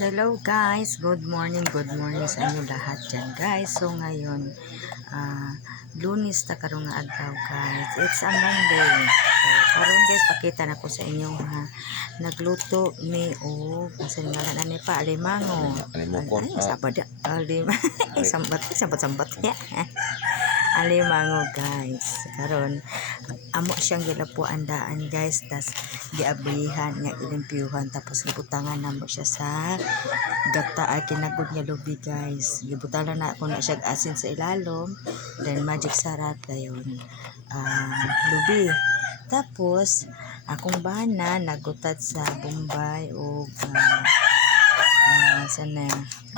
Hello guys, good morning sa inyo lahat dyan guys. So ngayon, Lunes ta karong nga adlaw guys. It's a Monday. So karon guys, pakita na ko sa inyo ha. Nagluto mi og ngalan ani pa alimango. Ay, sabad sambat ya. Alimango guys. Karon amo siyang gilapuan-daan guys, tas giablihan nga ilimpyuhan tapos gibutangan namo siya sa gata ay kinagod nga lubi guys. Gibutalan na ako na siya asin sa ilalom, then magic sarap dayon lubi. Tapos akong bana nagutat sa bombay o sana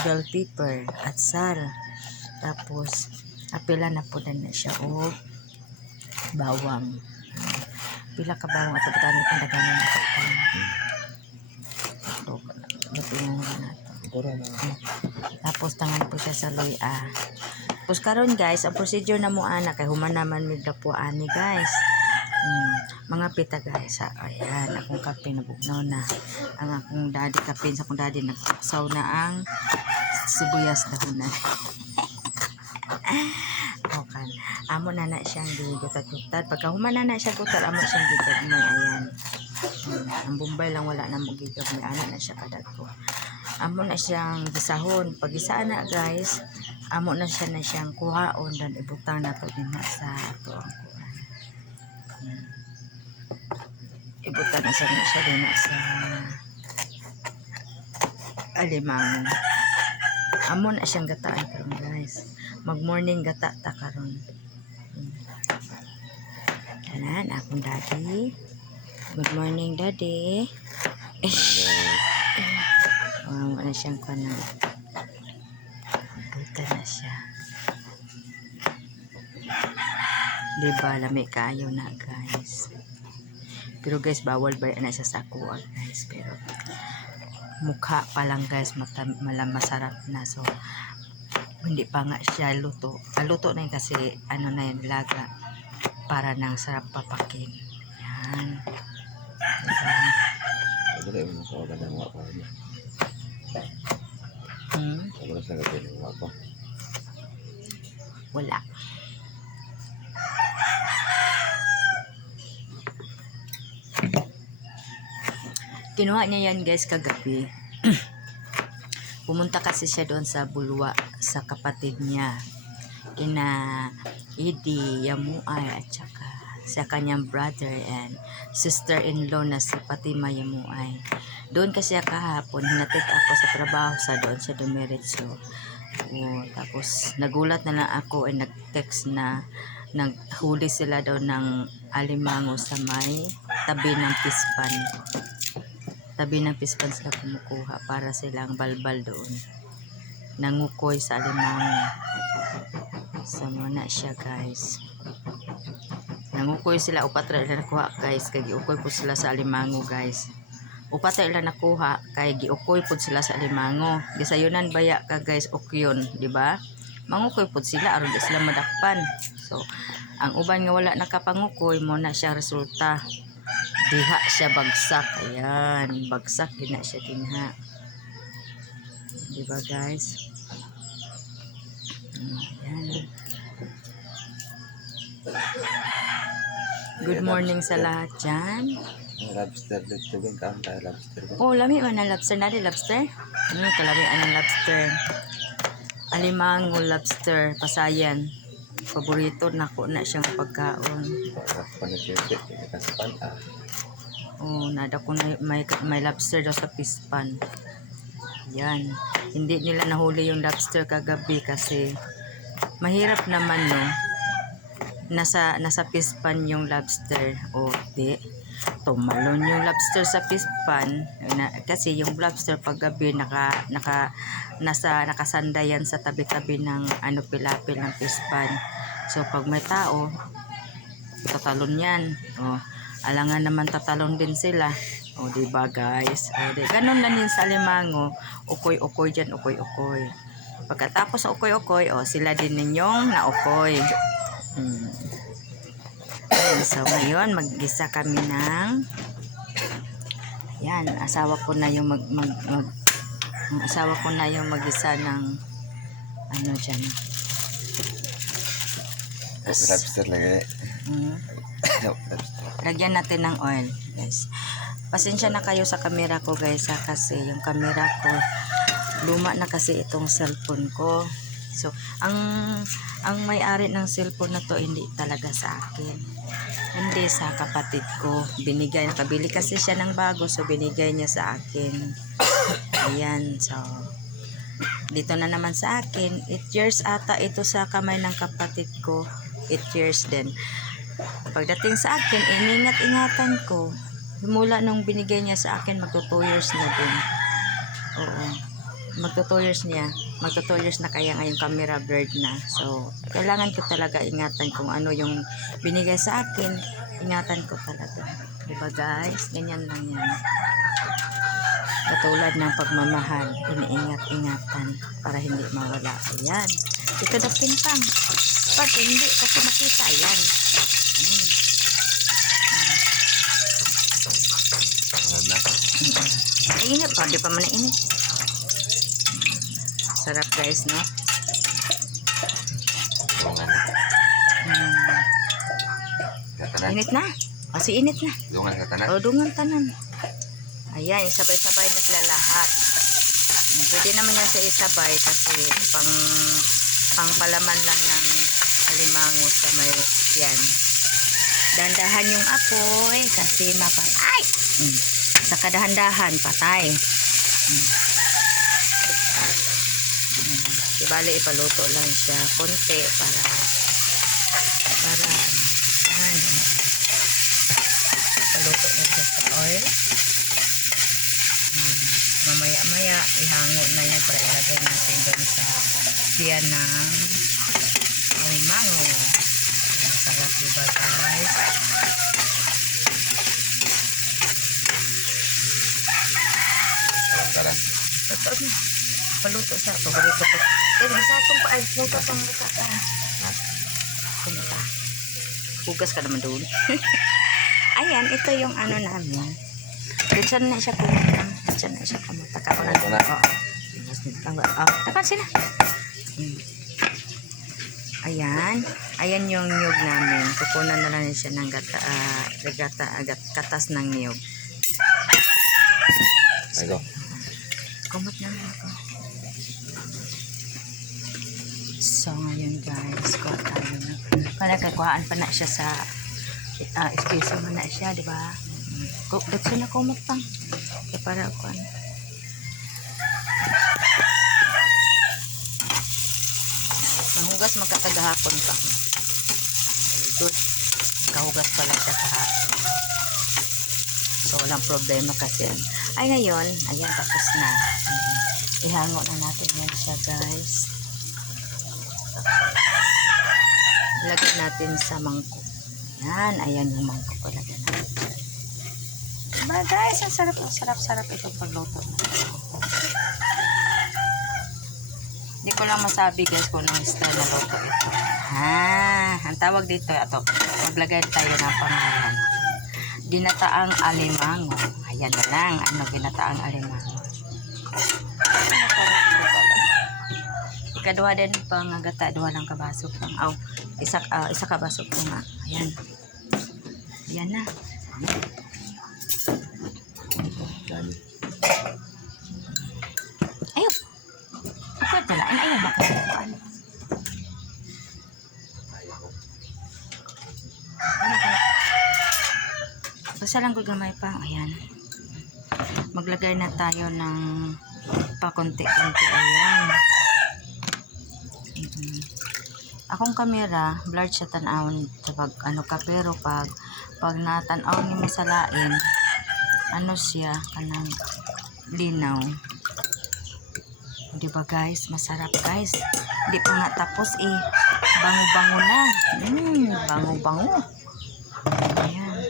bell pepper at sal. Tapos apila na po na siya og bawang. Pila ka bawang at butani pang daganan na kapal. Tapos tangan po siya sa luya. Tapos karon guys, ang procedure na mo ana kay human naman mig dapo ani guys. Mga pita guys. Ayan, akong kape na bugnaw na. Ang akong daddy kape sa akong daddy nagsaw na ang sibuyas dahonan. Okay. Amo na siyang gigutat-gutat. Pagka humana na siya gutat, amo siyang gigagmay. Ayan. Ang Bombay lang wala na mo gigagmay. Ano na siya kadagko. Amo na siyang gisahon. Pag isaan na guys, amo na siyang kuhaon dan ibutang na to din sa ito ang kuhan. Ibutang na siya din sa alimango. Amo na siyang gataan karon guys. Mag morning gata ta karon. Kanan akong daddy. Good morning daddy. Ano siyang kanan. Buta na siya. Diba lami kayo na guys. Pero guys bawal ba na siya sa kuha guys. Pero mukha pa lang guys masarap na. So hindi pa nga siya luto. Luto na yun kasi ano na yun laga para nang sarap papakin. Yan. Wala. Kinuha niya yan guys kagabi. Pumunta kasi siya doon sa Bulwa sa kapatid niya. Kina Idi Yamuay at saka sa kanyang brother and sister-in-law na si Fatima Yamuay. Doon kasi kahapon, hinatid ako sa trabaho sa doon sa Dumiretso. Tapos nagulat na lang ako ay nag-text na naghuli sila daw ng alimango sa may tabi ng pispan. Tabi ng pispan sila kumukuha para silang balbal doon. Nangukoy sa alimango. Sama na siya guys. Nangukoy sila, upat ra ila nakuha guys. Kaya giukoy po sila sa alimango guys. Upat ra ila nakuha kaya giukoy po sila sa alimango. Gisayunan baya ka guys, okyon, di ba? Mangukoy po sila aron di sila madakpan. So, ang uban nga wala nakapangukoy mo na siya resulta. Diha siya bagsak. Ayan, bagsak din na siya dinha. Di ba guys? Ayan. Good morning sa lahat dyan. Lobster dito bin ka ang lobster. Oh, lami man ang lobster na lobster. Kalami ang lobster. Alimango lobster, pasayan. Paborito nako na siyang pagkaon. Oh, nada ko na may lobster daw sa pispan. Yan. Hindi nila nahuli yung lobster kagabi kasi mahirap naman no. Nasa pispan yung lobster. O di tumalon yung lobster sa pispan kasi yung lobster paggabi nakasandayan sa tabi-tabi ng pilapil ng pispan. So pag may tao tatalon yan. Alangan naman tatalon din sila. Di ba guys? Ganun lang din sa alimango. Ukoy-ukoy dyan, ukoy-ukoy. Pagkatapos sa ukoy-ukoy, sila din ninyong naukoy. So ngayon maggisa kami ng yan, asawa ko na yung Ang asawa ko na yung mag-isa ng ano dyan. Lobster lagi. Mm. Lobster. Lagyan natin ng oil, guys. Pasensya na kayo sa camera ko, guys, ha, kasi yung camera ko luma na kasi itong cellphone ko. So, ang may-ari ng cellphone na to hindi talaga sa akin. Hindi sa kapatid ko. Binigay, nakabili kasi siya ng bago, so binigay niya sa akin. Ayan, so dito na naman sa akin. 8 years ata ito sa kamay ng kapatid ko. 8 years din. Pagdating sa akin, iningat-ingatan ko. Mula nung binigay niya sa akin, magto 2 years na din. Oo. Magto 2 years niya. Magto 2 years na kaya ngayong camera blurred na. So, kailangan ko talaga ingatan kung ano yung binigay sa akin. Ingatan ko talaga. Diba guys? Ganyan lang yan. Katulad ng pagmamahal, iniingat-ingatan para hindi mawala. Ayan. Ito na pintang. Pag hindi, kasi makita. Ayan. Ayan na. Ay, init pa. Di pa man na init. Sarap guys, no? Dungan. Katanan. Init na. Kasi init na. Dungan katanan. O, dungan tanan. Ayan, sabay-sabay na sila lahat. Pwede naman yan sa isabay kasi pangpalaman lang ng alimango sa may yan. Dandahan yung apoy kasi mapatay. Sa kadahan-dahan, patay. Bale, ipaluto lang siya konti para yan. Paluto lang siya sa oil. Mamaya-maya, ihango na yan para ilagay natin doon sa siya ng alimango. Sarap diba guys? Katanan. Totoo na. Paluto siya. Paborito ko. Sa itong pa. Ay, luto itong luto ka. Kumita. Hugas ka naman doon. Ayan, ito yung ano namin. Diyan na siya kumita. Diyan na siya kumita. Taka ko na dito. Takan sila. Ayan. Ayan yung niyog namin. Kukunan na lang siya ng katas ng niyog. Ay, go. Kumot na ako. So, ngayon guys, kuha tayo na. Para kuhaan pa na siya sa espresso mo na siya, di ba? Ba't siya na kumot pang? Kaya para ako ano. Manghugas magkatagahapon pa. Very good. Kahugas pa lang siya kahapon. So, walang problema kasi. Ay, ngayon, ayan, tapos na. Ihango na natin yan siya, guys. Lagyan natin sa mangkok. Ayan, ayan yung mangkok ko. Lagyan natin. Diba, guys, ang sarap itong pagluto. Hindi ko lang masabi, guys, kung anong style na luto ito. Ang tawag dito, ito, maglagay tayo ng pangalan. Ginataang alimango. Ayan na lang. Ano, ginataang alimango. Ikaduha din pang gata. Duha lang kabasok lang. Oh, isa kabasok ko nga. Ayan. Ayan na. Dami. Ayun. Ako tala. Ayun ba kasi ano? Basta lang ko gamay pa. Ayan. Maglagay na tayo ng pakunti-kunti. Ayan. Akong kamera, blurred siya tanawon pag ano ka, pero pag natanaw ni mo sa lain, ano siya, kanang linaw. Diba guys? Masarap guys. Hindi pa nga tapos eh. Bango-bango na. Bango-bango. Ayan.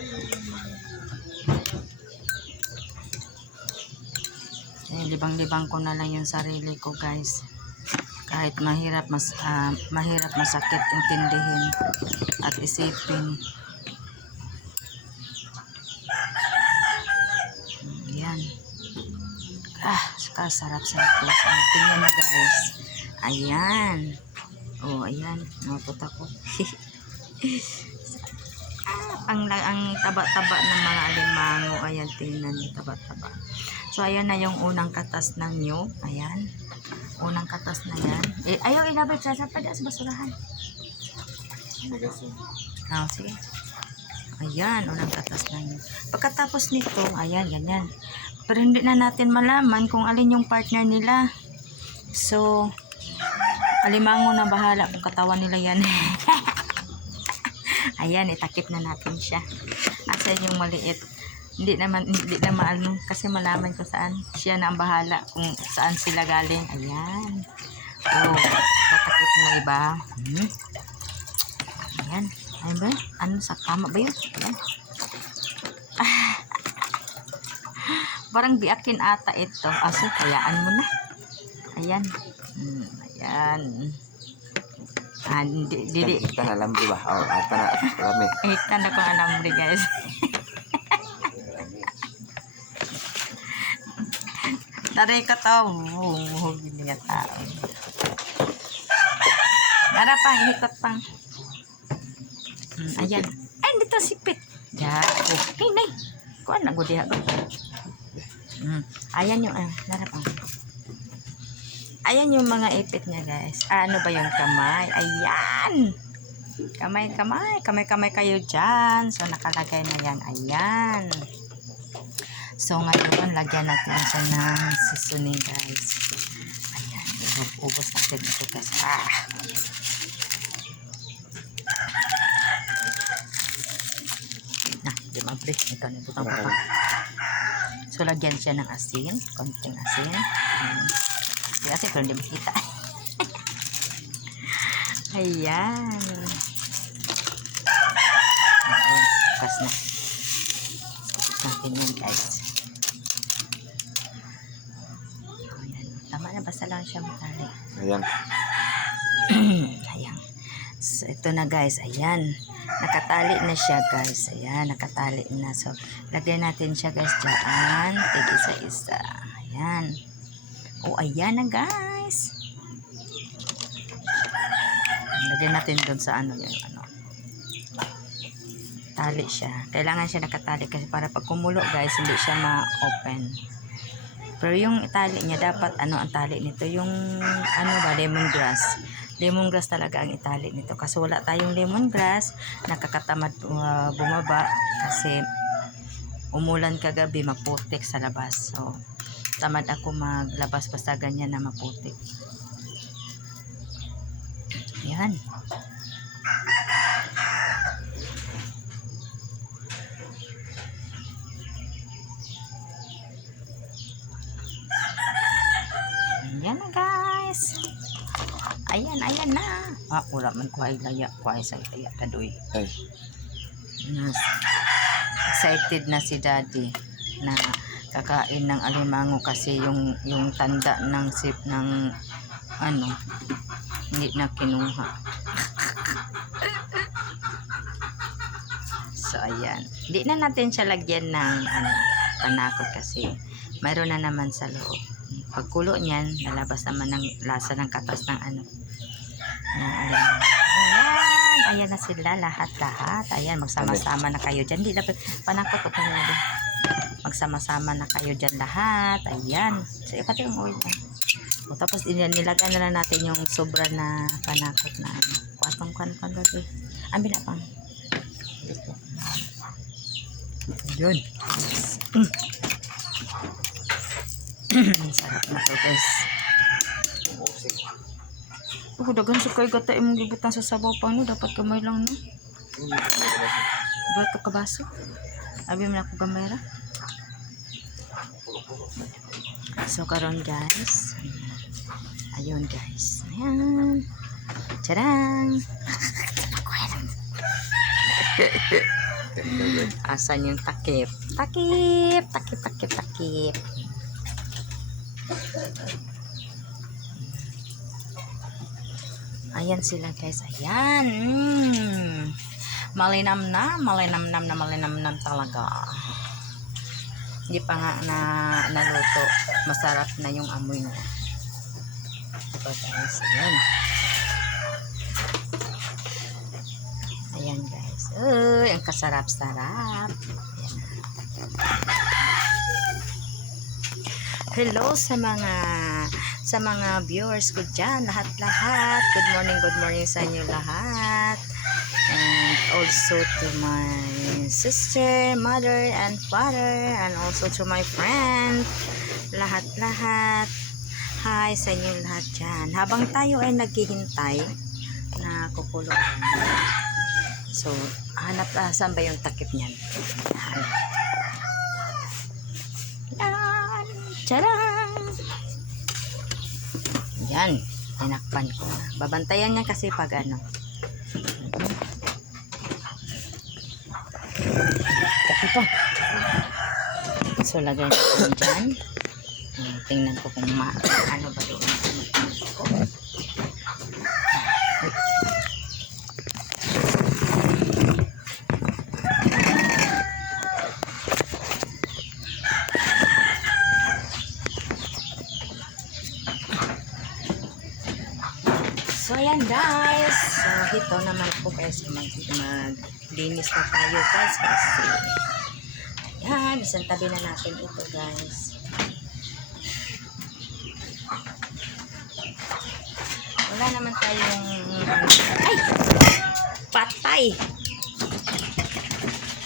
Libang-libang ko na lang yung sarili ko guys. Kahit mahirap masakit intindihin at isipin. Ayan. Kasarap sa ito. So, tingnan mo guys. Ayan. Oh, ayan. Natot ako. ang taba-taba ng mga alimango. Ayan, tingnan niyo, taba-taba. So, ayan na yung unang katas ng nyo. Ayan. Unang katas na yan. Ayaw ilabay sa basurahan. Sige. Ayan, unang katas na nyo. Pagkatapos nito, ayan, ganyan. Pero hindi na natin malaman kung alin yung partner nila. So, alimango na bahala kung katawan nila yan. Ayan, itakip na natin siya. Asan yung maliit? Hindi na maano kasi malaman ko saan. Siya na ang bahala kung saan sila galing. Ayan. Oh, tatakip na iba. Ayan. Ayan ba? Ano sa tama ba yun? Ayan. Parang biakin ata ito. Aso, kayaan mo na. Ayan. Ayan. Dili. Kita na alam, diba? Oh, ata na. Marami. Kita na kung alam mo, guys. Taray ka to. Hindi nga tao. Nara pa, inikot pang. Ayan. Ay, dito sipit. Ya. Okay, nay. Kuan na gudi ako. Ayan yung nara pang. Ayan yung mga ipit niya, guys. Ano ba yung kamay? Ayan. Kamay kayo dyan. So, nakalagay na yan. Ayan. So, ngayon, lagyan natin siya ng seasoning, guys. Ayan. Ubos natin ito, guys. Di ma-break. Ito, nabutang ko pa. So, lagyan siya ng asin. Konting asin. Kasi pero hindi makita. Ayan. Ayan. Bukas na. Bukas natin yan, guys. Ayan. Tama na. Basta lang siya matali. Ayan. Ayan. So, ito na, guys. Ayan. Nakatali na siya, guys. Ayan. Nakatali na. So, lagyan natin siya, guys, dyan. Tig-isa-isa. Ayan. Oh, ayan na, guys. Lagyan natin doon sa ano yun. Tali siya. Kailangan siya nakatali kasi para pag kumulo, guys, hindi siya ma-open. Pero yung tali niya, dapat ano ang tali nito? Yung ano ba, lemongrass. Lemongrass talaga ang itali nito. Kasi wala tayong lemongrass. Nakakatamad bumaba kasi umulan kagabi, maputik sa labas. So, tamad ako maglabas basta ganyan na maputik. Yan. Yan na, guys. Ayan na. Wala man ko ay laya. Kuha isang laya kadoy. Ay. Excited na si daddy na kakain ng alimango kasi yung tanda ng sip ng ano hindi na kinuha. So ayan, hindi na natin siya lagyan ng panakot kasi mayroon na naman sa loob. Pagkulo niyan, lalabas naman ng lasa ng katas ng ano ng alimango. Ayan na sila lahat. Ayan, magsama-sama na kayo dyan. Hindi dapat panakot ko talaga. Magsama-sama na kayo dyan lahat. Ayan. So, pati yung oil. O, tapos nilagay na lang natin yung sobra na panakot na ano. Kuatong kan gabi. Ambil na pang. Yun. Sarap na to, guys. Dagan sa kayo gata imong gibutan sa sabaw pa no. Dapat kamay lang no. Bato ka baso. Abi man ako gamera. So karon, guys. Ayun, guys. Ayan. Tadang! Asan yung takip? Takip! Ayan sila, guys. Ayan. Malinamnam talaga. Hindi pa nga naluto. Masarap na yung amoy niya. Diba guys? Ayan. Ayan guys. Uy, ang kasarap-sarap. Ayan. Hello sa mga viewers ko dyan, lahat-lahat. Good morning sa inyo lahat. And also to my sister, mother, and father, and also to my friend. Lahat-lahat. Hi sa inyo lahat dyan. Habang tayo ay naghihintay na kukulo. So, hanap saan ba yung takip niyan? Yan. Tadaan! Yan. Tinakpan ko na. Babantayan niya kasi pag ano. Kapi pa. So, lagay natin dyan. Tingnan ko kung ano ba doon. So, ayan guys. So, ito naman po guys. Maglinis na tayo guys. Kasi, ayan. Isang tabi na natin ito guys. Wala naman tayong... Ay! Patay!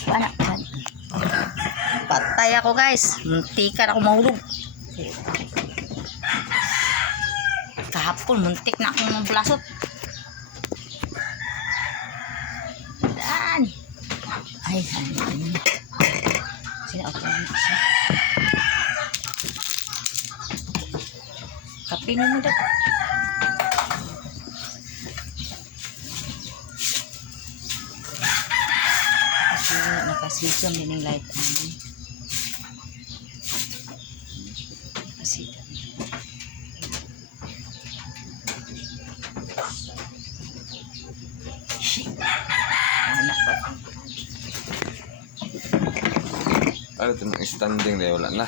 Wala. Patay ako guys. Muntikan ako mahulog. Kahapon, muntik na akong mablasot. Daan! Ay, ano. Sinauto na siya. Kapinin mo daw. Kasi nakasisyon din yung light on. Kasi anak ko. Ano ito ng standing na wala na.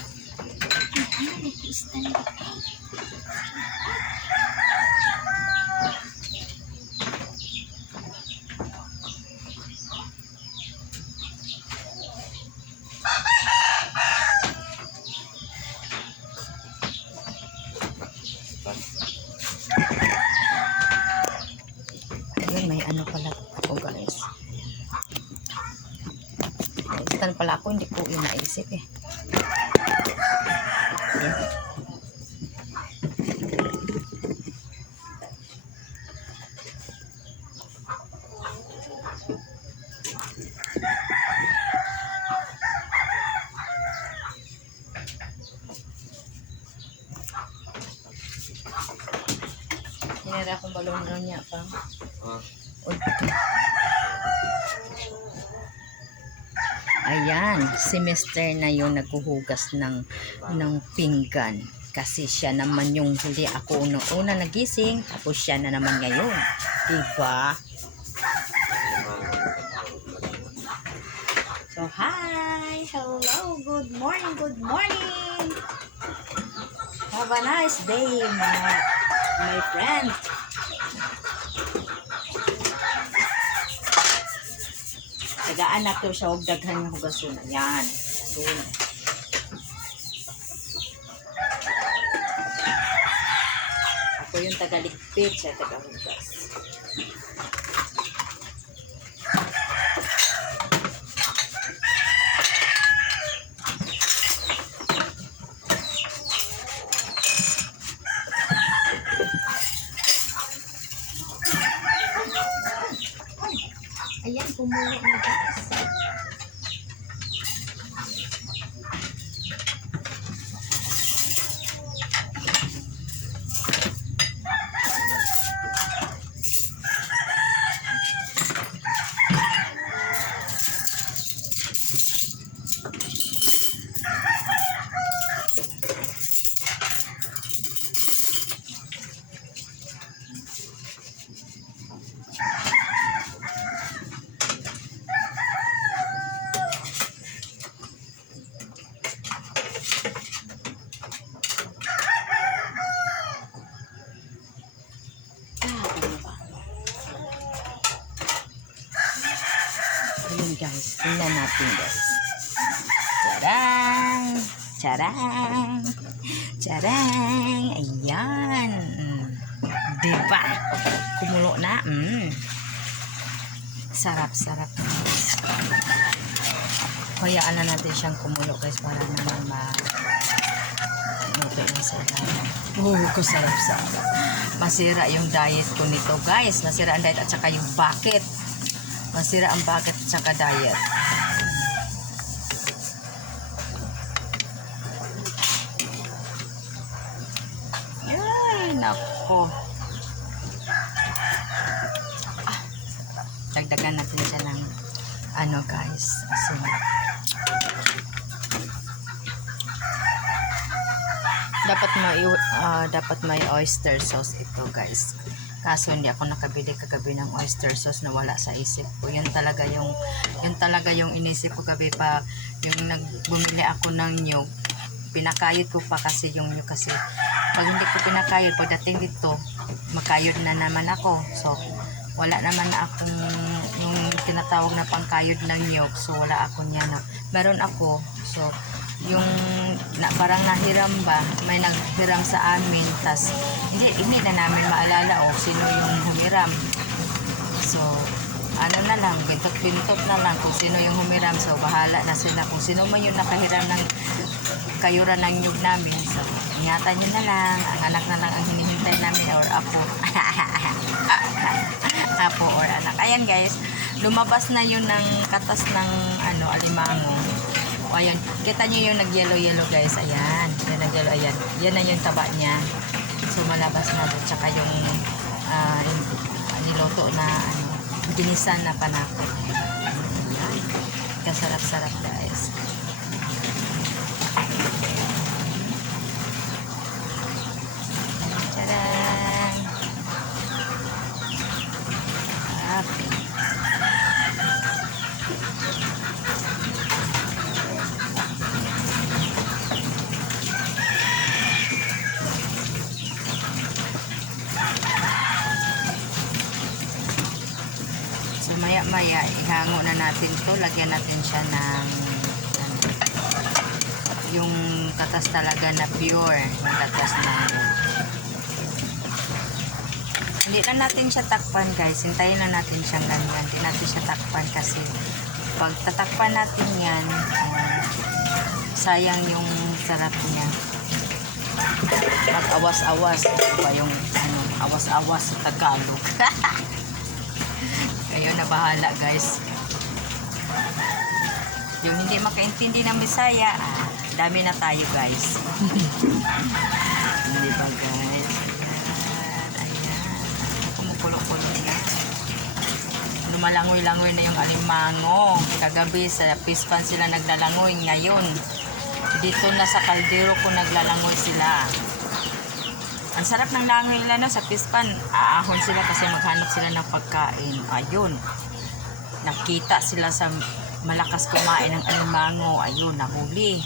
Ayun, may ano pala ako guys. Stand pala ako, hindi ko yung naisip eh. Ayan. Hinara akong balon niya pa. Ayan, si Mr. na yun naghuhugas ng pinggan. Kasi siya naman yung huli, ako una nagising, tapos siya na naman ngayon. Diba? So, hi! Hello! Good morning! Good morning! Have a nice day, my friend! Tagaan na to siya, huwag daghan yung hugasun. Yan. So, ako yung tagaligpit, siya tagahugas. Ayan, pumulo na guys. guys. Tingnan natin guys. Charang! Charang! Charang! Ayan! Diba? Kumulo na. Sarap-sarap guys. Hayaan na natin siyang kumulo guys para naman luto na sa ilalim. Kasarap-sarap. Masira yung diet ko nito guys. Masira ang diet at saka yung bucket. Masira ang bucket at saka diet. Ay, nako. Dagdagan natin siya ng ano guys. Asin. Dapat may oyster sauce ito guys. Kaso hindi ako nakabili kagabi ng oyster sauce na wala sa isip ko. Yun talaga yung inisip ko gabi pa yung bumili ako ng nyug. Pinakayod ko pa kasi yung nyug kasi pag hindi ko pinakayod pagdating dito makayod na naman ako. So wala naman na akong yung tinatawag na pangkayod ng nyug. So wala ako niyan. Meron ako. So yung parang nahiram ba, may naghiram sa amin, tas hindi na namin maalala sino yung humiram. So ano na lang, bintot na lang kung sino yung humiram. So bahala na sila kung sino man yung nakahiram ng kayuran ng nyug namin. So ingatan nyo na lang, ang anak na lang ang hinihintay namin or apo. Apo or anak. Ayan guys, lumabas na yun ng katas ng alimango. O ayan, kita nyo yung nag-yellow guys. Ayan, yung nag-yellow, ayan. Yan na yung taba niya. So malabas na doon. Tsaka yung niloto na ginisan na panakot. Kasarap-sarap guys. Tadaan! Okay. Maya ihango na natin to, lagyan natin siya ng yung katas talaga na pure, yung katas na hindi na natin siya takpan guys, hintayin na natin siyang ganyan, hindi natin siya takpan kasi pag tatakpan natin yan sayang yung sarap niya. Mag-awas-awas pa yung awas-awas sa Tagalog. Kayo na bahala guys. Yung hindi makaintindi ng Bisaya, dami na tayo guys. Hindi ba guys? Ayan. Kumukulo-kulo na. Lumalangoy-langoy na yung alimango. Kagabi sa pispan sila naglalangoy. Ngayon, dito na sa kaldero ko naglalangoy sila. Ang sarap ng langoy nila sa pispan. Aahon sila kasi maghanap sila ng pagkain. Ayun. Nakita sila sa malakas kumain ng alimango. Ayun, nahuli.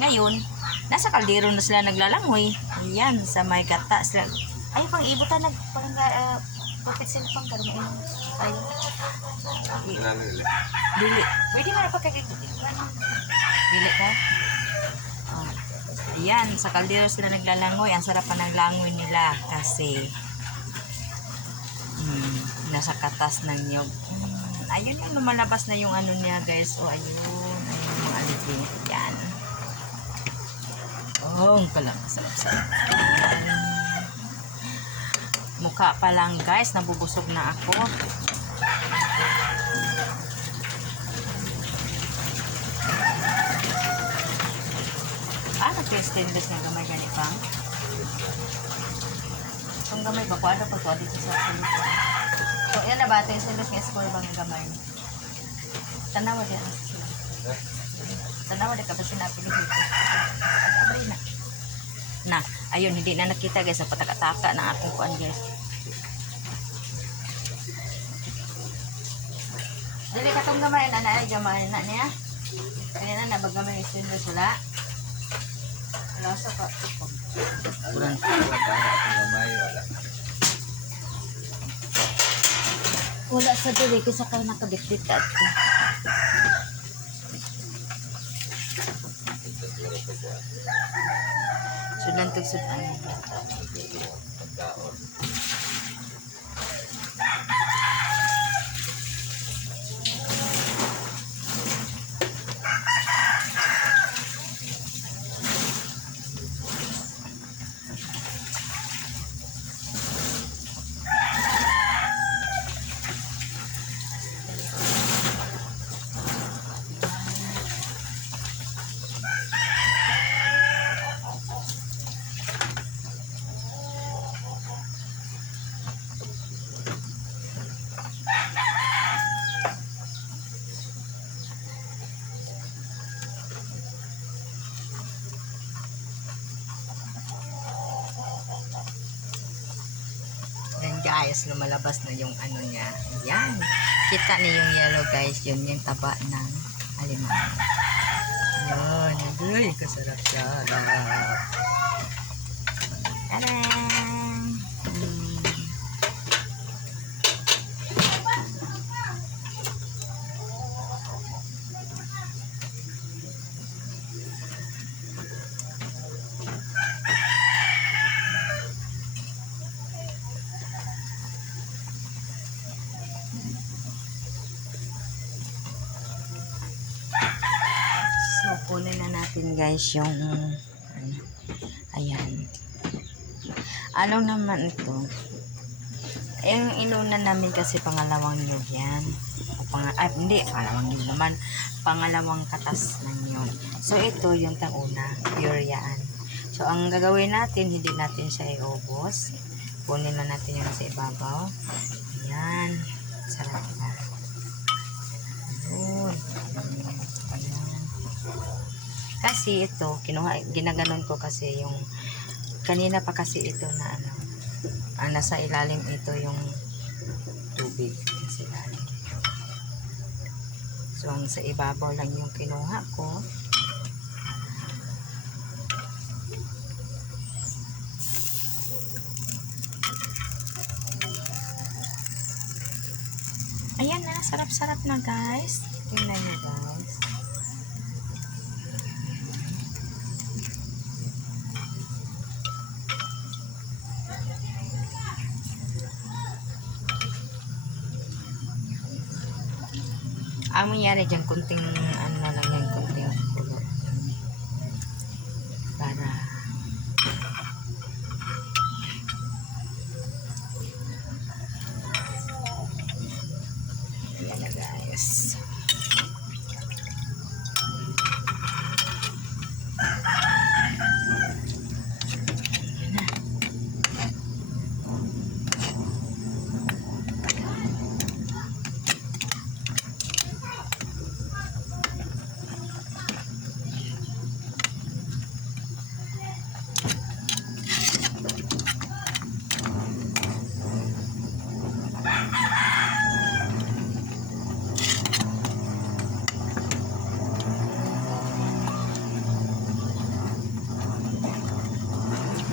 Ngayon, nasa kaldero na sila naglalangoy. Ayan, sa may gata sila. Ay, pang ibutan pupit sila pang karumain. Ay. Dili. Pwede mo na pagkakikita. Dili ka? Ayan, sa kaldero sila naglalangoy. Ang sarap pa ng langoy nila kasi nasa katas ng nyog. Ayun yung lumalabas na yung niya guys. O ayun yung mga alipin. Yan. Ang kalang sarap-sarap. Mukha pa lang guys, nabubusog na ako. Nag-stainless nga gamay ganipang. Itong gamay ba? Kuwada pa ito dito sa silikon. So, yan na ba? Ito yung stainless nga score bang gamay? Tanawa din ang sila. Tanawa din ka ba sinapili dito? Abay na. Ayun, hindi na nakita guys. Ang pataka-taka ng aking kuan guys. Dili ka itong gamay na ay gamay na niya. Kaya na nabagamay yung stainless wala. Lasa pa. Kurang wala sa dili kasi kayo nakabitbit at Sudan to sudan. Pagkaon. Yan guys, lumalabas na yung ano niya. Yan. Kita niyo yung yellow guys. Yun yung taba ng alimango. Yan. Uy, kasarap siya. Tadang! So, kunin na natin guys yung ano, ayan. Ano naman ito? Yung inuna namin kasi pangalawang nyug yan. Hindi, pangalawang nyug naman. Pangalawang katas ng nyug. So, ito yung tanguna. Pure yan. So, ang gagawin natin, hindi natin siya iubos. Kunin na natin yung sa ibabaw. Ayan. Sarap na. Ayan. Ayan. Kasi ito, ginaganon ko kasi yung kanina pa kasi ito na ano, nasa ilalim ito yung tubig sa ilalim. So, ang sa ibabaw lang yung kinuha ko. Ayan na, sarap-sarap na guys. Tingnan nyo guys. Ang mangyari dyan, kunting ano na lang yan, kunting kulo. Para ayan na guys.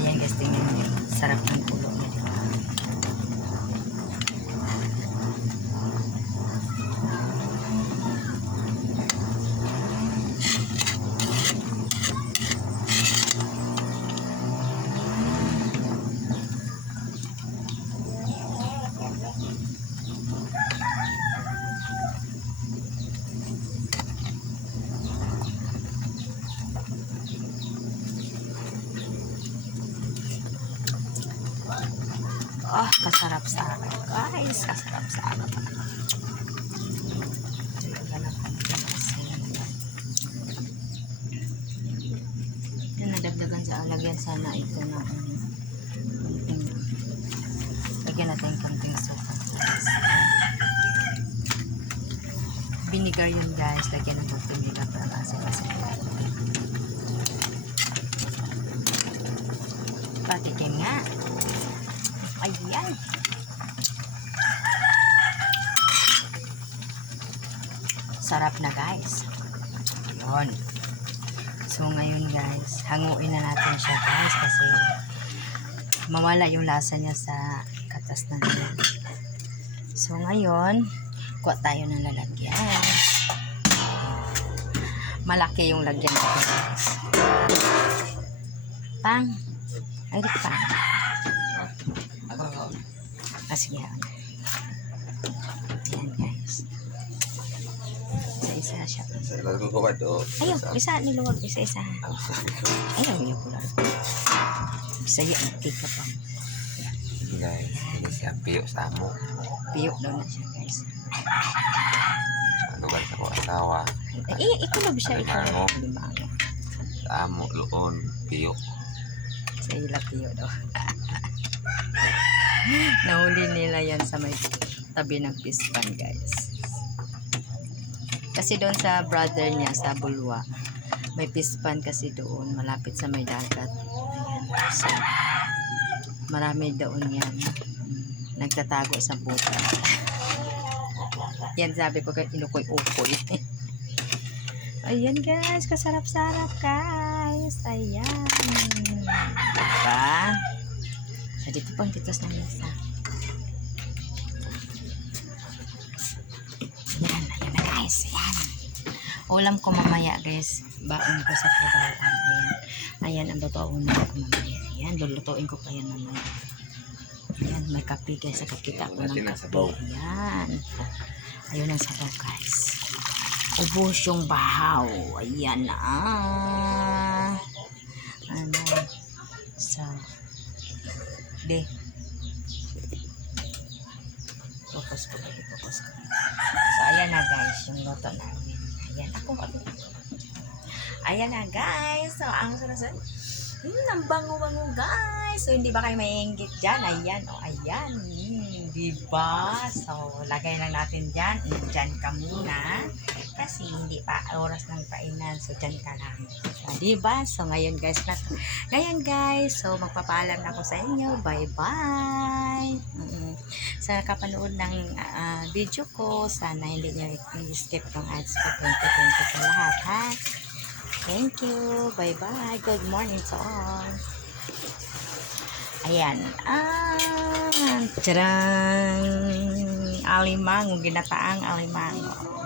Ayan guys, tingnan nyo. Sarap ng ulo niya. Oh, kasarap-sarap. Guys, kasarap-sarap. Yan, nadagdagan sa alagyan. Sana ito na lagyan natin konting suka. Vinegar yun guys. Lagyan ng konting vinegar para kasi patikin nga. Ayan. Sarap na guys. Ayun. So ngayon guys, hanguin na natin siya guys kasi mawala yung lasa niya sa katas na niya. So ngayon, kuha tayo ng lalagyan. malaki yung lagyan natin. Pang. Ay, di pang. Sige. Ayan guys. Isa-isa siya. Sa ilalim ko ba ito? Ayun, isa niluwag. Isa-isa. Ayun, yung pula. Bisa yan. Okay ka pa. Guys, ini siya piyo sa amo. Piyok daw na siya guys. Lugar sa kong asawa. Ikulob siya. Alimango. Alimango. Sa amo, luon, piyo. Sa ila piyok daw. Nahuli nila yan sa may tabi ng pispan guys. Kasi doon sa brother niya sa Bulwa, may pispan kasi doon malapit sa may dagat. Ayan. So, marami doon yan. Nagtatago sa puta. Yan sabi ko kay inukoy-ukoy. Ayan guys, kasarap-sarap guys. Ayan. Diba? So, dito pang titos ng mesa. Ayan na guys. Ayan. Ulam ko mamaya guys. Baon ko sa trabahoan. Ayan. Ayan ang babaon ko mamaya. Ayan, lulutuin ko pa yan mamaya. Ayan, may kape guys. Kakita ko ng kape. Ayan. Ayun ang sabaw guys. Ubos yung bahaw. Ayan na. Ano. So, de. Focus ko. So, ayan na guys. Yung luto namin. Ayan. Ako. Ayan na guys. So, ang sunod. Ang bango-bango guys. So, hindi ba kayo maiinggit dyan? Ayan. O, ayan. Diba? So, lagay lang natin dyan. Dyan ka muna. Kasi hindi pa oras ng kainan. So, dyan ka lang. So, diba? So, ngayon guys. So, magpapaalam na ako sa inyo. Bye-bye. Sa kapanood ng video ko, sana hindi nyo i-skip ng ads ko. Thank you sa lahat, ha? Thank you. Bye-bye. Good morning to all. Ayan. Tadang! Alimango. Ginataang alimango.